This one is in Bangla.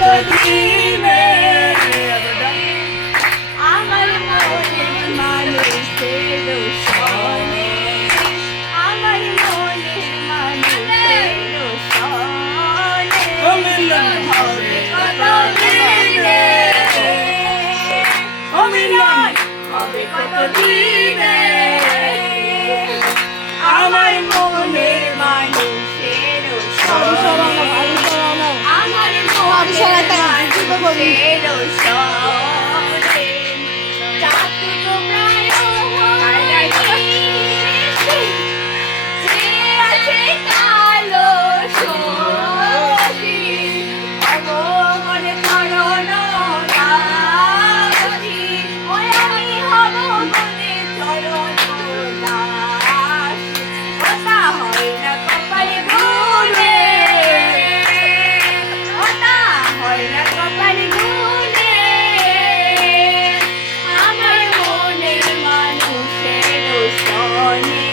কতদিনে আমার মনের মানুষের সনে, আমার মনের মানুষের সনে হবে কতদিনে, অমিলন হবে কতদিনে আমার মনের মানুষের সনে, আমার মনের মানুষের সনে। চাতক প্রায় যে আছে কালো সখী, অমন ধরন দাসী, ওই আমি হব মনে চরণ দাসী। ওটা হয় না কপালে গুনে, ওটা হয় না কপালে গুনে আমার মনের মানুষের সনে।